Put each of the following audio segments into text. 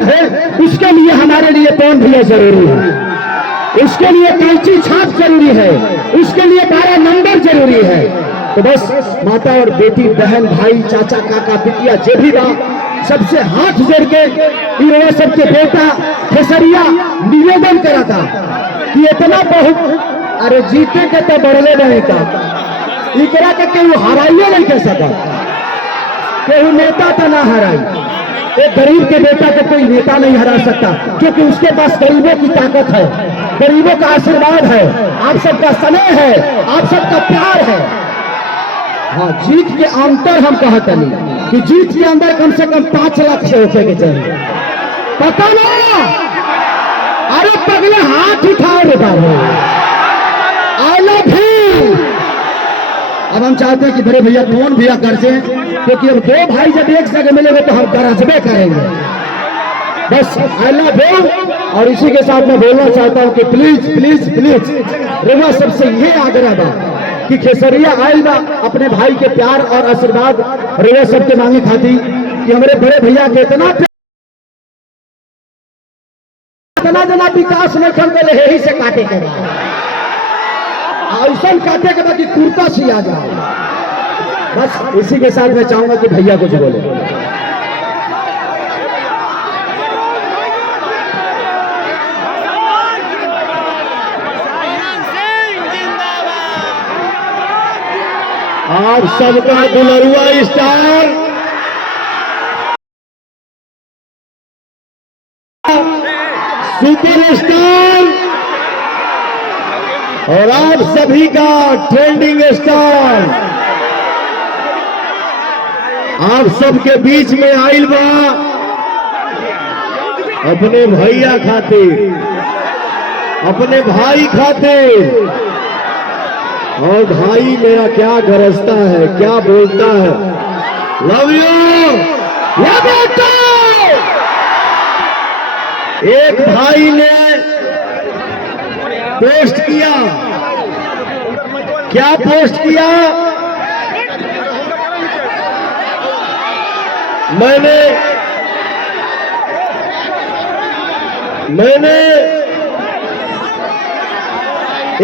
है, उसके लिए हमारे लिए पेन भी जरूरी है, उसके लिए कैंची छाप जरूरी है, उसके लिए 12 नंबर जरूरी है। तो बस माता और बेटी, बहन, भाई, चाचा, काका, पितिया, जो भी बा, सबसे हाथ जोड़ के इन्होंने सबके बेटा खेसरिया निवेदन करा था कि इतना बहुत अरे जीते के तो बढ़ले नहीं था, इकरा के केहू हराइए नहीं कह सका, केहू नेता तो ना हराई। एक गरीब के बेटा को कोई नेता नहीं हरा सकता, क्योंकि उसके पास गरीबों की ताकत है, गरीबों का आशीर्वाद है, आप सबका स्नेह है, आप सबका प्यार है। हाँ, जीत के अंतर हम कहते नहीं कि जीत के अंदर कम से कम 5 लाख से होने के चाहिए, पता ना। अरे पगले हाथ उठाओ रे बाबू, आई लव यू। अब हम चाहते हैं कि बड़े भैया कौन भैया कर से, क्योंकि हम 2 भाई जब एक जगह मिलेंगे तो हम गरजबे करेंगे। बस आई लव यू। और इसी के साथ मैं बोलना चाहता हूं कि प्लीज प्लीज प्लीज रेवा सबसे ये आग्रह बा कि खेसरिया आयल बा अपने भाई के प्यार और आशीर्वाद रेवा सबके मांगे खाती कि हमारे बड़े भैया के इतना जना विकास नहीं कर दे यही से काटे के ऐसा काटे के बाद कुर्ता सी आ जाए। बस इसी के साथ मैं चाहूंगा कि भैया कुछ बोले। आप सबका दुलरुआ स्टार सुपरस्टार और आप सभी का ट्रेंडिंग स्टार आप सबके बीच में आइल बा अपने भैया खातिर, अपने भाई खातिर। और भाई मेरा क्या गरजता है, क्या बोलता है, लव यू या बेटा। एक भाई ने पोस्ट किया, क्या पोस्ट किया, मैंने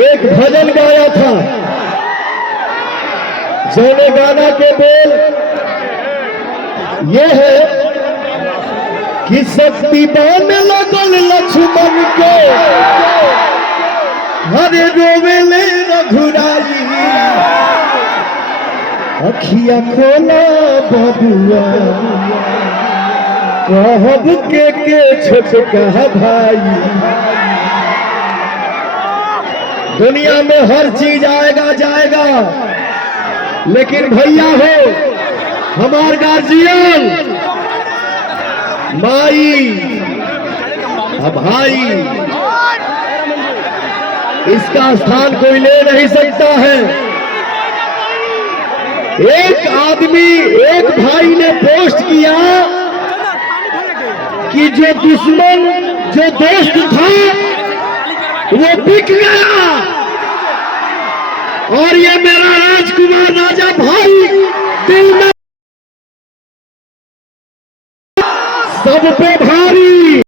एक भजन गाया था, जैने गाना के बोल ये है कि शक्ति बन लगल लक्ष्मण के हरे रोवेले रघुराई, अखिया खोला बबुआ कहब के छोटका भाई। दुनिया में हर चीज आएगा जाएगा, लेकिन भैया हो हमार गार्जियन, माई, भाई, इसका स्थान कोई ले नहीं सकता है। एक आदमी, एक भाई ने पोस्ट किया कि जो दुश्मन, जो दोस्त था वो बिक गया, और ये मेरा राजकुमार राजा भाई दिल में सब पे भारी।